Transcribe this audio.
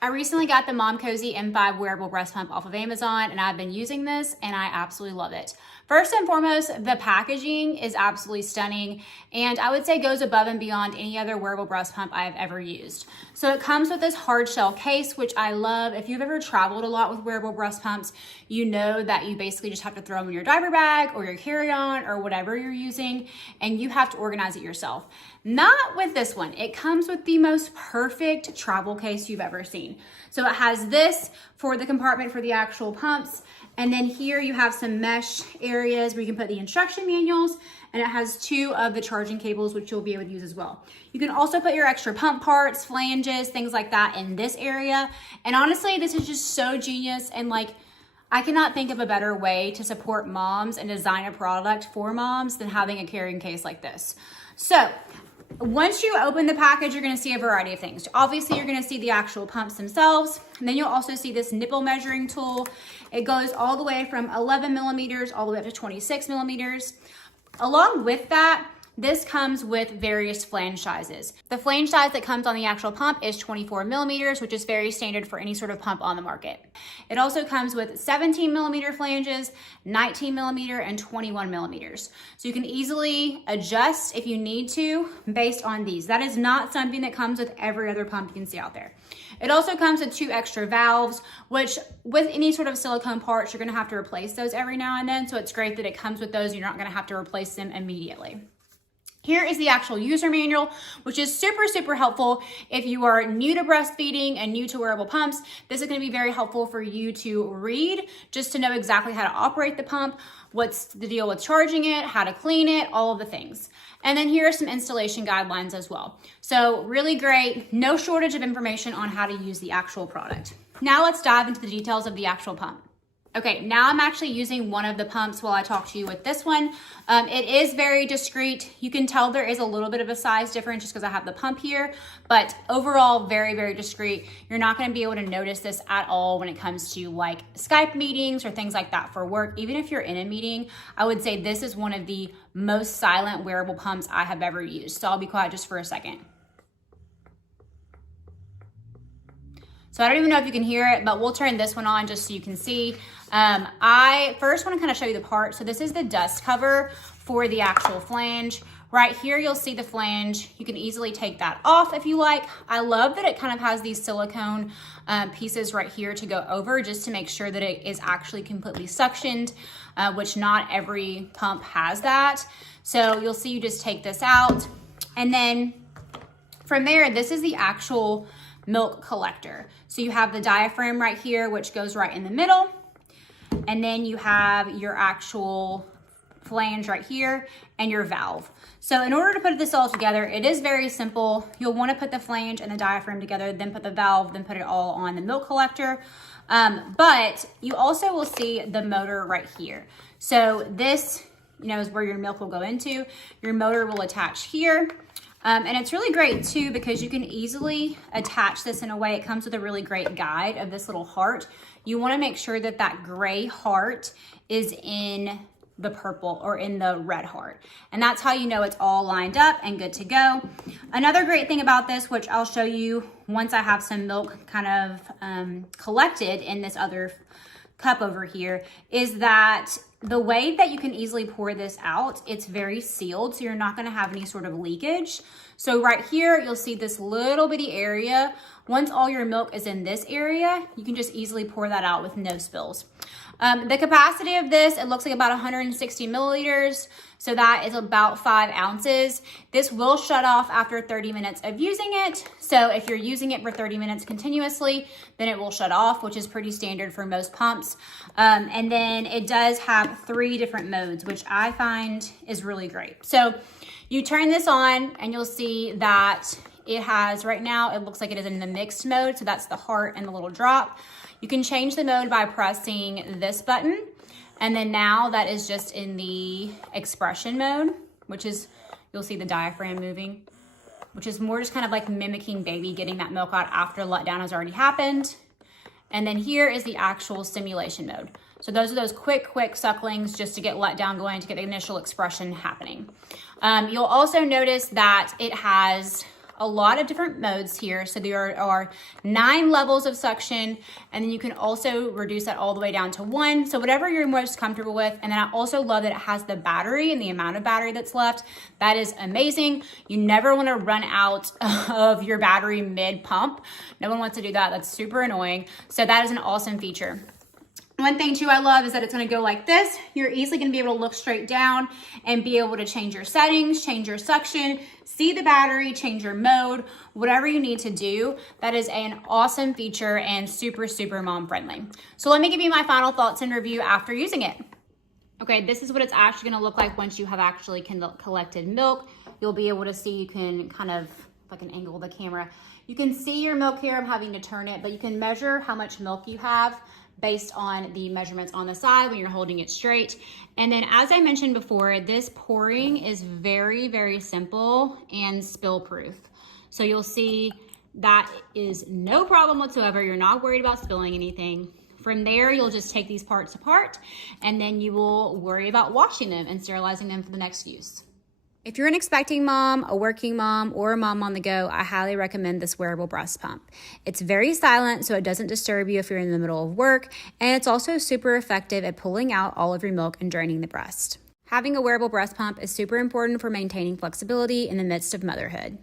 I recently got the Momcozy M5 wearable breast pump off of Amazon, and I've been using this and I absolutely love it. First and foremost, the packaging is absolutely stunning, and I would say goes above and beyond any other wearable breast pump I've ever used. So it comes with this hard shell case, which I love. If you've ever traveled a lot with wearable breast pumps, you know that you basically just have to throw them in your diaper bag or your carry-on or whatever you're using, and you have to organize it yourself. Not with this one. It comes with the most perfect travel case you've ever seen. So it has this for the compartment for the actual pumps. And then here you have some mesh areas where you can put the instruction manuals, and it has 2 of the charging cables, which you'll be able to use as well. You can also put your extra pump parts, flanges, things like that in this area. And honestly, this is just so genius. And like, I cannot think of a better way to support moms and design a product for moms than having a carrying case like this. So once you open the package, you're gonna see a variety of things. Obviously, you're gonna see the actual pumps themselves, and then you'll also see this nipple measuring tool. It goes all the way from 11 millimeters all the way up to 26 millimeters. Along with that, this comes with various flange sizes. The flange size that comes on the actual pump is 24 millimeters, which is very standard for any sort of pump on the market. It also comes with 17 millimeter flanges, 19 millimeter, and 21 millimeters. So you can easily adjust if you need to based on these. That is not something that comes with every other pump you can see out there. It also comes with 2 extra valves, which with any sort of silicone parts, you're gonna have to replace those every now and then. So it's great that it comes with those. You're not gonna have to replace them immediately. Here is the actual user manual, which is super helpful if you are new to breastfeeding and new to wearable pumps. This is going to be very helpful for you to read, just to know exactly how to operate the pump, what's the deal with charging it, how to clean it, all of the things. And then here are some installation guidelines as well. So really great, no shortage of information on how to use the actual product. Now let's dive into the details of the actual pump. Okay, now I'm actually using one of the pumps while I talk to you with this one. It is very discreet. You can tell there is a little bit of a size difference just because I have the pump here, but overall very discreet. You're not gonna be able to notice this at all when it comes to like Skype meetings or things like that for work. Even if you're in a meeting, I would say this is one of the most silent wearable pumps I have ever used. So I'll be quiet just for a second. So I don't even know if you can hear it, but we'll turn this one on just so you can see. I first want to kind of show you the part. So this is the dust cover for the actual flange. Right here, you'll see the flange. You can easily take that off if you like. I love that it kind of has these silicone pieces right here to go over just to make sure that it is actually completely suctioned, which not every pump has that. So you'll see you just take this out. And then from there, this is the actual milk collector. So you have the diaphragm right here, which goes right in the middle. And then you have your actual flange right here and your valve. So in order to put this all together, it is very simple. You'll want to put the flange and the diaphragm together, then put the valve, then put it all on the milk collector. But you also will see the motor right here. So this, is where your milk will go into. Your motor will attach here. And it's really great too because you can easily attach this in a way. It comes with a really great guide of this little heart. You want to make sure that that gray heart is in the purple or in the red heart. And that's how you know it's all lined up and good to go. Another great thing about this, which I'll show you once I have some milk kind of collected in this other cup over here, is that the way that you can easily pour this out, it's very sealed, so you're not gonna have any sort of leakage. So right here, you'll see this little bitty area. Once all your milk is in this area, you can just easily pour that out with no spills. The capacity of this, it looks like about 160 milliliters. So that is about 5 ounces. This will shut off after 30 minutes of using it. So if you're using it for 30 minutes continuously, then it will shut off, which is pretty standard for most pumps. And then it does have 3 different modes, which I find is really great. So you turn this on and you'll see that it has, right now, it looks like it is in the mixed mode. So that's the heart and the little drop. You can change the mode by pressing this button. And then now that is just in the expression mode, which is, you'll see the diaphragm moving, which is more just kind of like mimicking baby getting that milk out after letdown has already happened. And then here is the actual stimulation mode. So those are those quick sucklings just to get letdown going, to get the initial expression happening. You'll also notice that it has a lot of different modes here. So there are 9 levels of suction, and then you can also reduce that all the way down to 1. So whatever you're most comfortable with. And then I also love that it has the battery and the amount of battery that's left. That is amazing. You never want to run out of your battery mid-pump. No one wants to do that. That's super annoying. So that is an awesome feature. One thing too I love is that it's gonna go like this. You're easily gonna be able to look straight down and be able to change your settings, change your suction, see the battery, change your mode, whatever you need to do. That is an awesome feature and super, super mom friendly. So let me give you my final thoughts and review after using it. Okay, this is what it's actually gonna look like once you have actually collected milk. You'll be able to see, you can kind of, if I can angle the camera, you can see your milk here. I'm having to turn it, but you can measure how much milk you have based on the measurements on the side when you're holding it straight. And then as I mentioned before, this pouring is very, very simple and spill proof. So you'll see that is no problem whatsoever. You're not worried about spilling anything. From there, you'll just take these parts apart and then you will worry about washing them and sterilizing them for the next use. If you're an expecting mom, a working mom, or a mom on the go, I highly recommend this wearable breast pump. It's very silent, so it doesn't disturb you if you're in the middle of work, and it's also super effective at pulling out all of your milk and draining the breast. Having a wearable breast pump is super important for maintaining flexibility in the midst of motherhood.